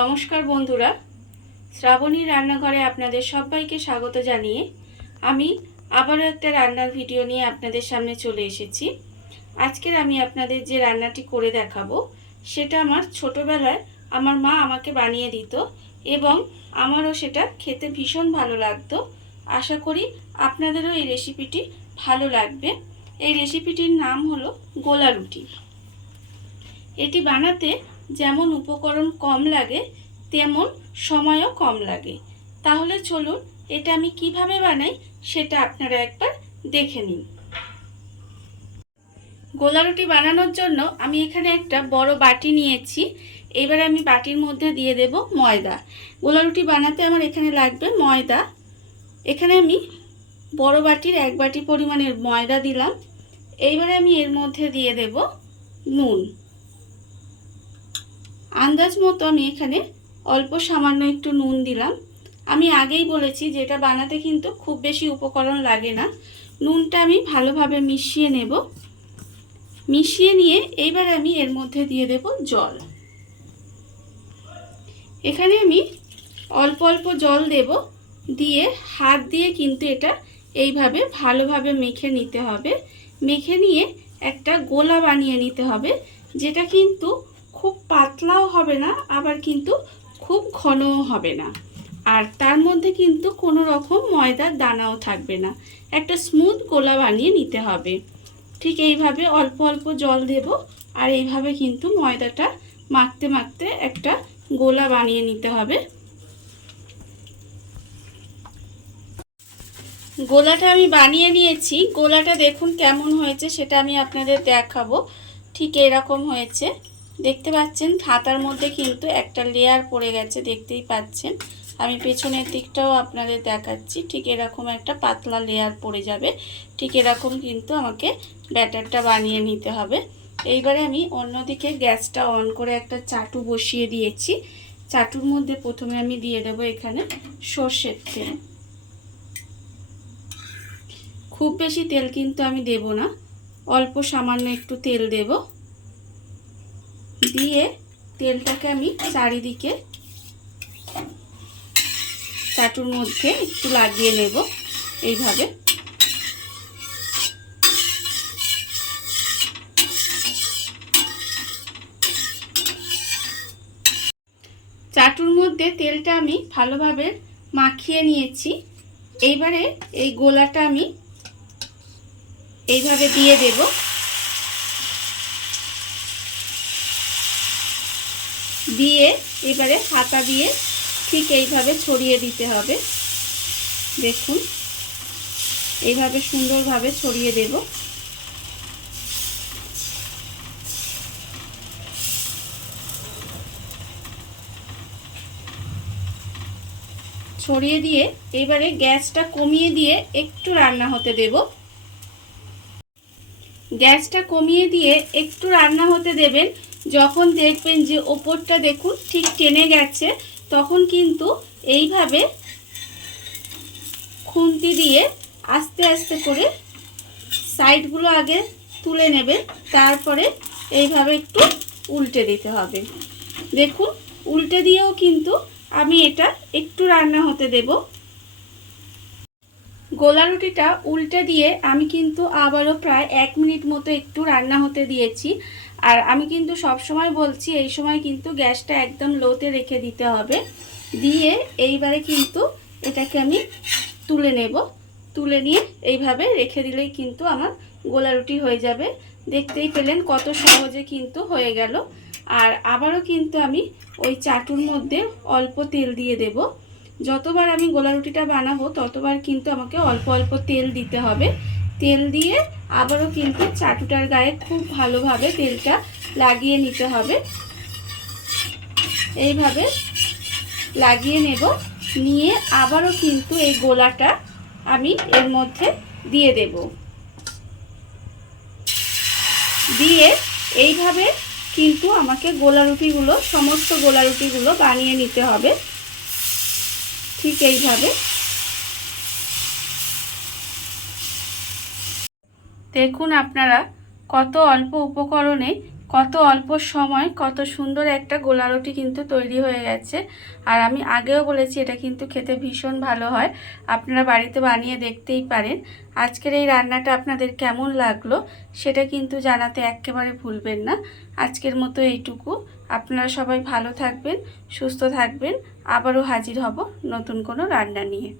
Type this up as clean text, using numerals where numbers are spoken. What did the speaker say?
নমস্কার বন্ধুরা, শ্রাবণী রান্নাঘরে আপনাদের সবাইকে স্বাগত জানিয়ে আমি আবারও একটা রান্নার ভিডিও নিয়ে আপনাদের সামনে চলে এসেছি। আজকের আমি আপনাদের যে রান্নাটি করে দেখাবো সেটা আমার ছোটবেলায় আমার মা আমাকে বানিয়ে দিত এবং আমারও সেটা খেতে ভীষণ ভালো লাগতো। আশা করি আপনাদেরও এই রেসিপিটি ভালো লাগবে। এই রেসিপিটির নাম হলো গোলা রুটি। এটি বানাতে যেমন উপকরণ কম লাগে তেমন সময়ও কম লাগে। তাহলে চলুন এটা আমি কিভাবে বানাই সেটা আপনারা একবার দেখে নিন। গোলা রুটি বানানোর জন্য আমি এখানে একটা বড় বাটি নিয়েছি। এবার আমি বাটির মধ্যে দিয়ে দেব ময়দা। গোলা রুটি বানাতে আমার এখানে লাগবে ময়দা। এখানে আমি বড় বাটির 1 বাটি পরিমাণের ময়দা দিলাম। এইবারে আমি এর মধ্যে দিয়ে দেব নুন। আন্দাজ মতো আমি এখানে অল্প সামান্য একটু নুন দিলাম। আমি আগেই বলেছি যে এটা বানাতে কিন্তু খুব বেশি উপকরণ লাগে না। নুনটা আমি ভালোভাবে মিশিয়ে নেব। মিশিয়ে নিয়ে এইবার আমি এর মধ্যে দিয়ে দেব জল। এখানে আমি অল্প অল্প জল দেব, দিয়ে হাত দিয়ে কিন্তু এটা এইভাবে ভালোভাবে মেখে নিতে হবে। মেখে নিয়ে একটা গোলা বানিয়ে নিতে হবে, যেটা কিন্তু খুব পাতলাও হবে না, আবার কিন্তু খুব ঘনও হবে না, আর তার মধ্যে কিন্তু কোনো রকম ময়দার দানাও থাকবে না। একটা স্মুথ গোলা বানিয়ে নিতে হবে। ঠিক এইভাবে অল্প অল্প জল দেব, আর এইভাবে কিন্তু ময়দাটা মাখতে মাখতে একটা গোলা বানিয়ে নিতে হবে। গোলাটা আমি বানিয়ে নিয়েছি। গোলাটা দেখুন কেমন হয়েছে সেটা আমি আপনাদের দেখাবো। ঠিক এরকম হয়েছে, দেখতে পাচ্ছেন। হাতার মধ্যে কিন্তু একটা লেয়ার পড়ে গেছে, দেখতেই পাচ্ছেন। আমি পেছনের দিকটাও আপনাদের দেখাচ্ছি। ঠিক এরকম একটা পাতলা লেয়ার পড়ে যাবে। ঠিক এরকম কিন্তু আমাকে ব্যাটারটা বানিয়ে নিতে হবে। এইবারে আমি অন্যদিকে গ্যাসটা অন করে একটা চাটু বসিয়ে দিয়েছি। চাটুর মধ্যে প্রথমে আমি দিয়ে দেব এখানে সর্ষের তেল। খুব বেশি তেল কিন্তু আমি দেব না, অল্প সামান্য একটু তেল দেব। দিয়ে তেলটাকে আমি চারিদিকে চাটুর মধ্যে একটু লাগিয়ে নেব এইভাবে। চাটুর মধ্যে তেলটা আমি ভালোভাবে মাখিয়ে নিয়েছি। এইবারে এই গোলাটা আমি এইভাবে দিয়ে দেব। দিয়ে এবারে হাতা দিয়ে ঠিক এইভাবে ছড়িয়ে দিতে হবে। দেখুন এইভাবে সুন্দরভাবে ছড়িয়ে দেব। ছড়িয়ে দিয়ে এবারে গ্যাসটা কমিয়ে দিয়ে একটু রান্না হতে দেব। গ্যাসটা কমিয়ে দিয়ে একটু রান্না হতে দেবেন। যখন দেখবেন যে ওপরটা দেখুন ঠিক টেনে গেছে, তখন কিন্তু এইভাবে খুন্তি দিয়ে আস্তে আস্তে করে সাইডগুলো আগে তুলে নেবেন, তারপরে এইভাবে একটু উল্টে দিতে হবে। দেখুন উল্টে দিয়েও কিন্তু আমি এটা একটু রান্না হতে দেব। গোলা রুটিটা উল্টে দিয়ে আমি কিন্তু আবারও প্রায় 1 মিনিট মতো একটু রান্না হতে দিয়েছি। আর আমি কিন্তু সব সময় বলছি এই সময় কিন্তু গ্যাসটা একদম লোতে রেখে দিতে হবে। দিয়ে এইবারে কিন্তু এটাকে আমি তুলে নেব। তুলে নিয়ে এইভাবে রেখে দিলেই কিন্তু আমার গোলা রুটি হয়ে যাবে। দেখতেই পেলেন কত সহজে কিন্তু হয়ে গেল। আর আবারও কিন্তু আমি ওই চাটুর মধ্যে অল্প তেল দিয়ে দেব। যতবার আমি গোলা রুটিটা বানাবো ততবার কিন্তু আমাকে অল্প অল্প তেল দিতে হবে। তেল দিয়ে আবারও কিন্তু চাটুটার গায়ে খুব ভালোভাবে তেলটা লাগিয়ে নিতে হবে। এইভাবে লাগিয়ে নেব। নিয়ে আবারও কিন্তু এই গোলাটা আমি এর মধ্যে দিয়ে দেব। দিয়ে এইভাবে কিন্তু আমাকে গোলা রুটিগুলো, সমস্ত গোলা রুটিগুলো বানিয়ে নিতে হবে। ঠিক এইভাবে দেখুন আপনারা কত অল্প উপকরণে কত অল্প সময় কত সুন্দর একটা গোলা রুটি কিন্তু তৈরি হয়ে গেছে। আর আমি আগেও বলেছি এটা কিন্তু খেতে ভীষণ ভালো হয়, আপনারা বাড়িতে বানিয়ে দেখতেই পারেন। আজকের এই রান্নাটা আপনাদের কেমন লাগলো সেটা কিন্তু জানাতে একেবারে ভুলবেন না। আজকের মতো এইটুকু। আপনারা সবাই ভালো থাকবেন, সুস্থ থাকবেন। আবারও হাজির হব নতুন কোনো রান্না নিয়ে।